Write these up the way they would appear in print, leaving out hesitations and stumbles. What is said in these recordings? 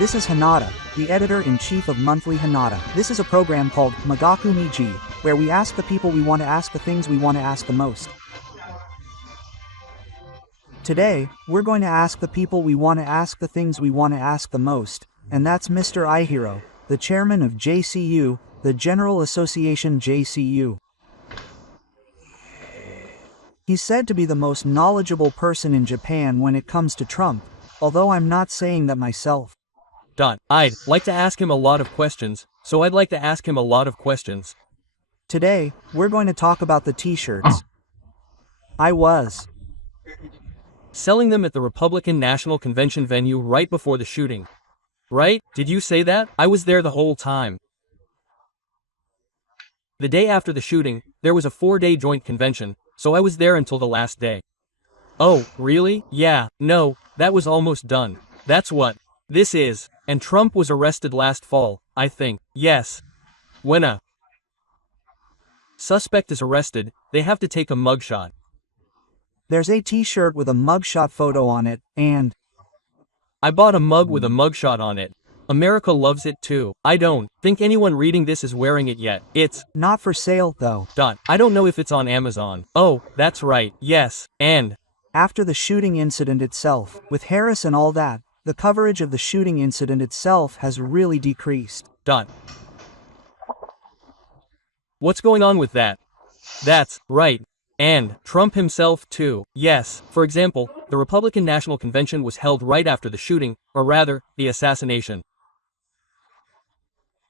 This is Hanada, the editor-in-chief of Monthly Hanada. This is a program called Magaku Miji, where we ask the people we want to ask the things we want to ask the most. Today, we're going to ask the people we want to ask the things we want to ask the most, and that's Mr. Ihiro, the chairman of Jcu, the General Association Jcu. He's said to be the most knowledgeable person in Japan when it comes to Trump, although I'm not saying that myself. I'd like to ask him a lot of questions, so I'd like to ask him a lot of questions. Today, we're going to talk about the t-shirts. I was selling them at the Republican National Convention venue right before the shooting. Right? Did you say that? I was there the whole time. The day after the shooting, there was a 4-day joint convention, so I was there until the last day. Oh, really? Yeah, no, that was almost done. That's what this is. And Trump was arrested last fall, I think. Yes. When a suspect is arrested, they have to take a mugshot. There's a t-shirt with a mugshot photo on it, and I bought a mug with a mugshot on it. America loves it too. I don't think anyone reading this is wearing it yet. It's not for sale, though. I don't know if it's on Amazon. Oh, that's right, yes. And after the shooting incident itself, with Harris and all that, the coverage of the shooting incident itself has really decreased. What's going on with that? That's right. And Trump himself too. Yes, for example, the Republican National Convention was held right after the shooting, or rather, the assassination.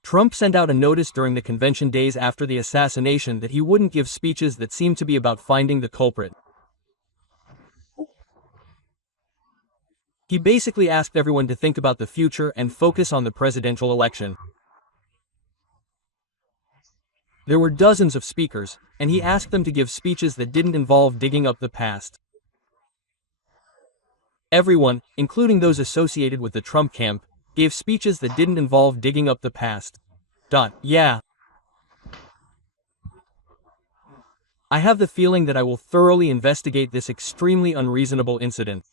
Trump sent out a notice during the convention days after the assassination that he wouldn't give speeches that seemed to be about finding the culprit. He basically asked everyone to think about the future and focus on the presidential election. There were dozens of speakers, and he asked them to give speeches that didn't involve digging up the past. Everyone, including those associated with the Trump camp, gave speeches that didn't involve digging up the past. Yeah. I have the feeling that I will thoroughly investigate this extremely unreasonable incident.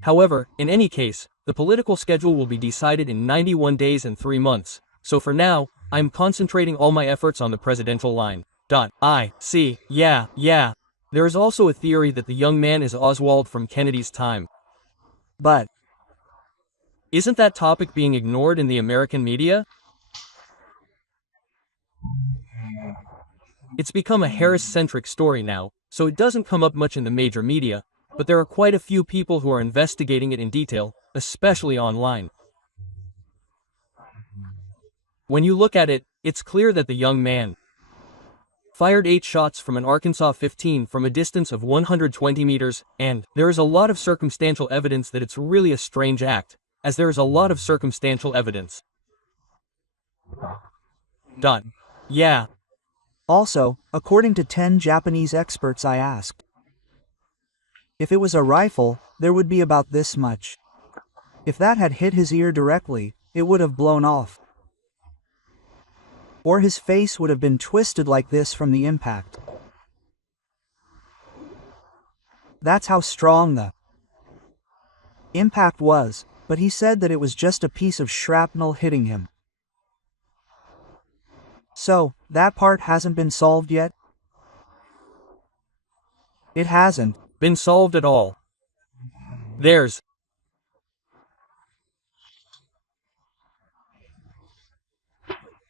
However, in any case, the political schedule will be decided in 91 days and 3 months, so for now, I'm concentrating all my efforts on the presidential line. I see, yeah. There is also a theory that the young man is Oswald from Kennedy's time. But isn't that topic being ignored in the American media? It's become a Harris-centric story now, so it doesn't come up much in the major media, but there are quite a few people who are investigating it in detail, especially online. When you look at it, it's clear that the young man fired 8 shots from an Arkansas 15 from a distance of 120 meters, and there is a lot of circumstantial evidence that it's really a strange act, as there is a lot of circumstantial evidence. Yeah. Also, according to 10 Japanese experts I asked, if it was a rifle, there would be about this much. If that had hit his ear directly, it would have blown off. Or his face would have been twisted like this from the impact. That's how strong the impact was, but he said that it was just a piece of shrapnel hitting him. So, that part hasn't been solved yet? It hasn't been solved at all. There's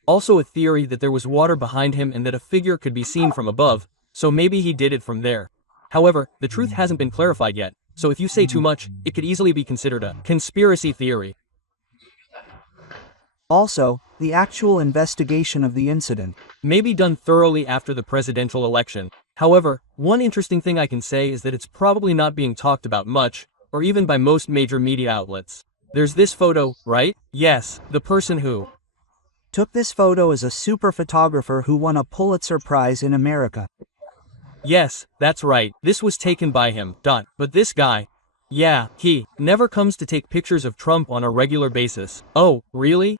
also a theory that there was water behind him and that a figure could be seen from above, so maybe he did it from there. However, the truth hasn't been clarified yet, so if you say too much, it could easily be considered a conspiracy theory. Also, the actual investigation of the incident may be done thoroughly after the presidential election. However, one interesting thing I can say is that it's probably not being talked about much, or even by most major media outlets. There's this photo, right? Yes, the person who took this photo is a super photographer who won a Pulitzer Prize in America. Yes, that's right, this was taken by him. But this guy, yeah, he never comes to take pictures of Trump on a regular basis. Oh, really?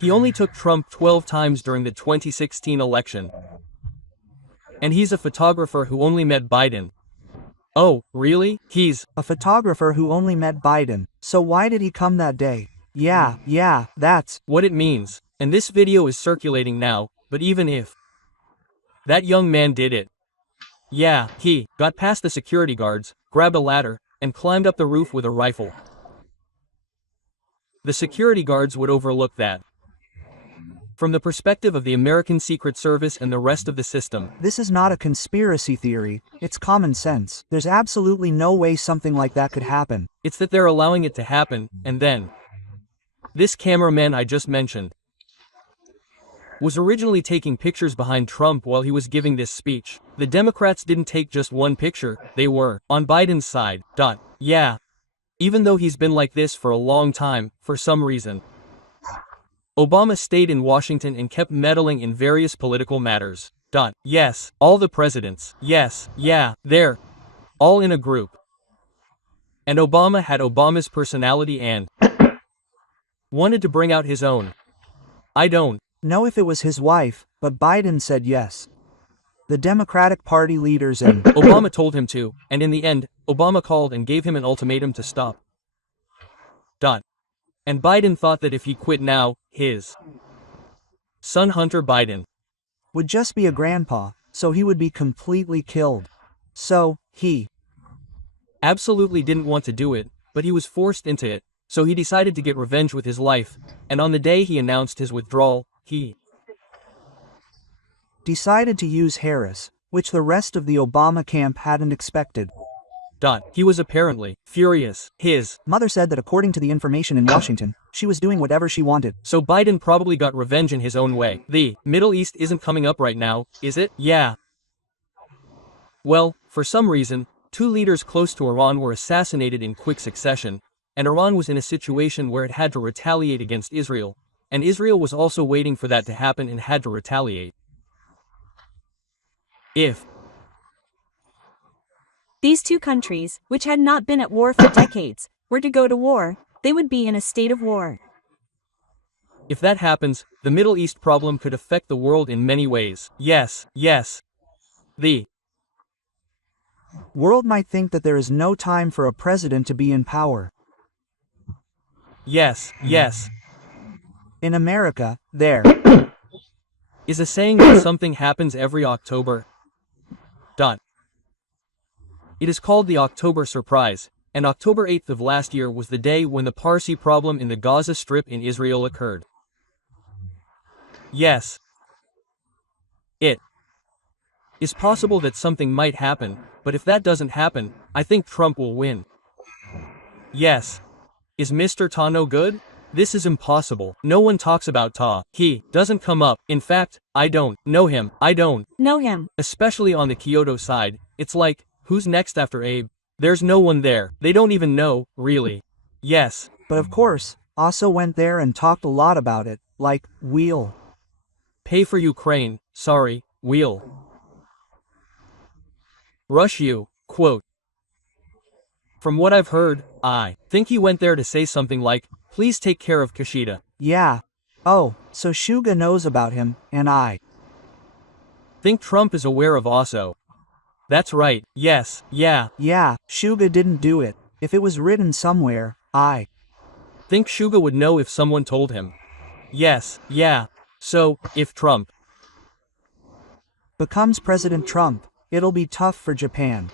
He only took Trump 12 times during the 2016 election. And he's a photographer who only met Biden. Oh, really? He's a photographer who only met Biden, so why did he come that day? Yeah, that's what it means. And this video is circulating now, but even if that young man did it, yeah, he got past the security guards, grabbed a ladder, and climbed up the roof with a rifle. The security guards would overlook that. From the perspective of the American Secret Service and the rest of the system, This is not a conspiracy theory, it's common sense. There's absolutely no way something like that could happen. it's that they're allowing it to happen, and then this cameraman I just mentioned was originally taking pictures behind Trump while he was giving this speech. The Democrats didn't take just one picture, they were on Biden's side. Yeah. Even though he's been like this for a long time, for some reason, Obama stayed in Washington and kept meddling in various political matters. Yes, all the presidents. Yes, yeah, they're all in a group. And Obama had Obama's personality and wanted to bring out his own. I don't know if it was his wife, but Biden said yes. The Democratic Party leaders and Obama told him to, and in the end, Obama called and gave him an ultimatum to stop. And Biden thought that if he quit now, his son Hunter Biden would just be a grandpa, so he would be completely killed. So, he absolutely didn't want to do it, but he was forced into it, so he decided to get revenge with his life, and on the day he announced his withdrawal, he decided to use Harris, which the rest of the Obama camp hadn't expected. He was apparently furious. His mother said that according to the information in Washington, she was doing whatever she wanted. So Biden probably got revenge in his own way. The Middle East isn't coming up right now, is it? Yeah. Well, for some reason, two leaders close to Iran were assassinated in quick succession, and Iran was in a situation where it had to retaliate against Israel, and Israel was also waiting for that to happen and had to retaliate. If these two countries, which had not been at war for decades, were to go to war, they would be in a state of war. If that happens, the Middle East problem could affect the world in many ways. Yes. The world might think that there is no time for a president to be in power. Yes. In America, there is a saying that something happens every October. It is called the October Surprise, and October 8th of last year was the day when the Parsi problem in the Gaza Strip in Israel occurred. Yes. It is possible that something might happen, but if that doesn't happen, I think Trump will win. Yes. Is Mr. Ta no good? This is impossible. No one talks about Ta. He doesn't come up. In fact, I don't know him. I don't know him. Especially on the Kyoto side, it's like, who's next after Abe? There's no one there. They don't even know, really. Yes. But of course, also went there and talked a lot about it, like, we'll pay for Ukraine, sorry, we'll rush you, quote. From what I've heard, I think he went there to say something like, please take care of Kashida. Yeah. Oh, so Suga knows about him, and I think Trump is aware of also. That's right, yes, yeah. Yeah, Suga didn't do it. If it was written somewhere, I think Suga would know if someone told him. Yes, yeah. So, if Trump becomes President Trump, it'll be tough for Japan.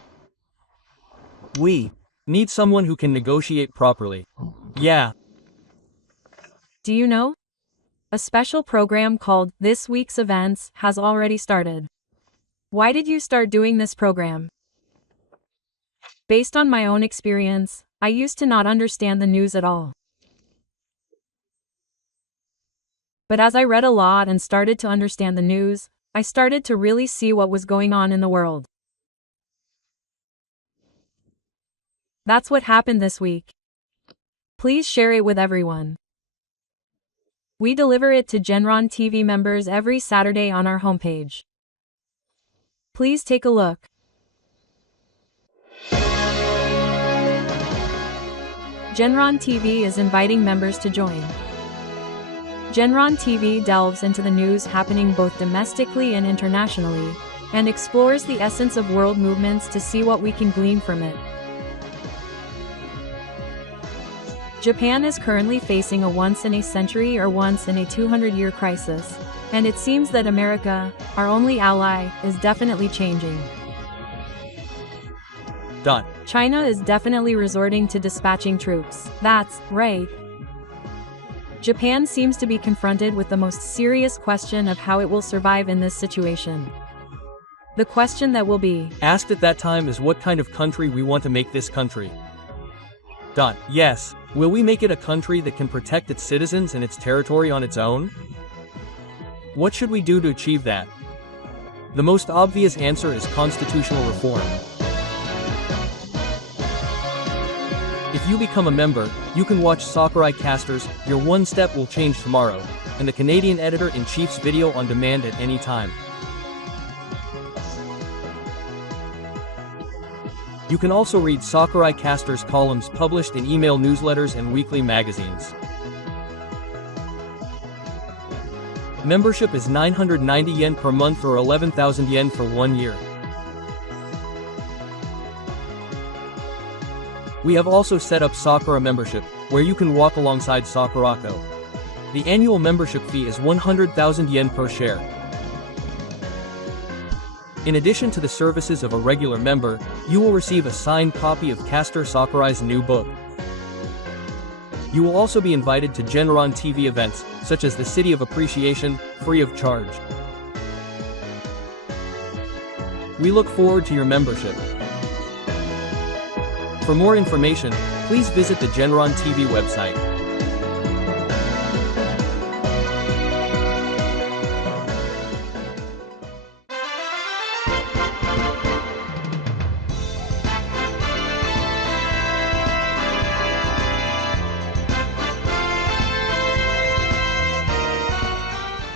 We need someone who can negotiate properly. Yeah. Do you know? A special program called This Week's Events has already started. Why did you start doing this program? Based on my own experience, I used to not understand the news at all. But as I read a lot and started to understand the news, I started to really see what was going on in the world. That's what happened this week. Please share it with everyone. We deliver it to Genron TV members every Saturday on our homepage. Please take a look. Genron TV is inviting members to join. Genron TV delves into the news happening both domestically and internationally, and explores the essence of world movements to see what we can glean from it. Japan is currently facing a once-in-a-century or once-in-a-200-year crisis, and it seems that America, our only ally, is definitely changing. China is definitely resorting to dispatching troops. That's right. Japan seems to be confronted with the most serious question of how it will survive in this situation. The question that will be asked at that time is what kind of country we want to make this country. Yes, will we make it a country that can protect its citizens and its territory on its own? What should we do to achieve that? The most obvious answer is constitutional reform. If you become a member, you can watch Sakurai Caster's Your One Step Will Change Tomorrow, and the Canadian Editor-in-Chief's video on demand at any time. You can also read Sakurai Caster's columns published in email newsletters and weekly magazines. Membership is 990 yen per month or 11,000 yen for 1 year. We have also set up Sakura membership, where you can walk alongside Sakurako. The annual membership fee is 100,000 yen per share. In addition to the services of a regular member, you will receive a signed copy of Caster Sakurai's new book. You will also be invited to Genron TV events, such as the City of Appreciation, free of charge. We look forward to your membership. For more information, please visit the Genron TV website.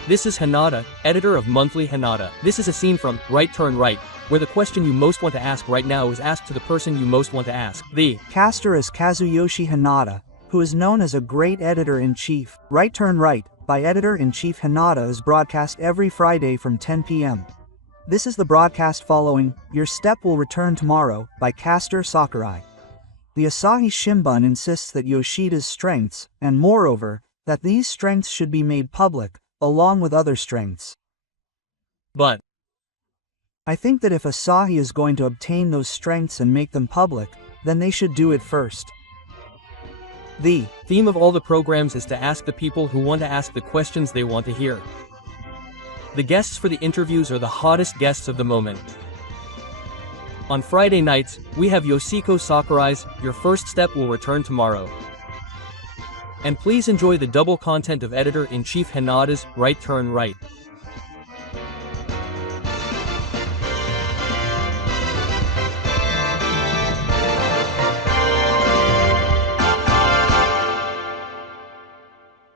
This is Hanada, editor of Monthly Hanada. This is a scene from Right Turn Right, where the question you most want to ask right now is asked to the person you most want to ask. The caster is Kazuyoshi Hanada, who is known as a great editor-in-chief. Right Turn Right, by editor-in-chief Hanada is broadcast every Friday from 10 p.m. This is the broadcast following Your Step Will Return Tomorrow, by Caster Sakurai. The Asahi Shimbun insists that Yoshida's strengths, and moreover, that these strengths should be made public, along with other strengths. But I think that if Asahi is going to obtain those strengths and make them public, then they should do it first. The theme of all the programs is to ask the people who want to ask the questions they want to hear. The guests for the interviews are the hottest guests of the moment. On Friday nights, we have Yoshiko Sakurai's Your First Step Will Return Tomorrow. And please enjoy the double content of editor-in-chief Hanada's Right Turn Right.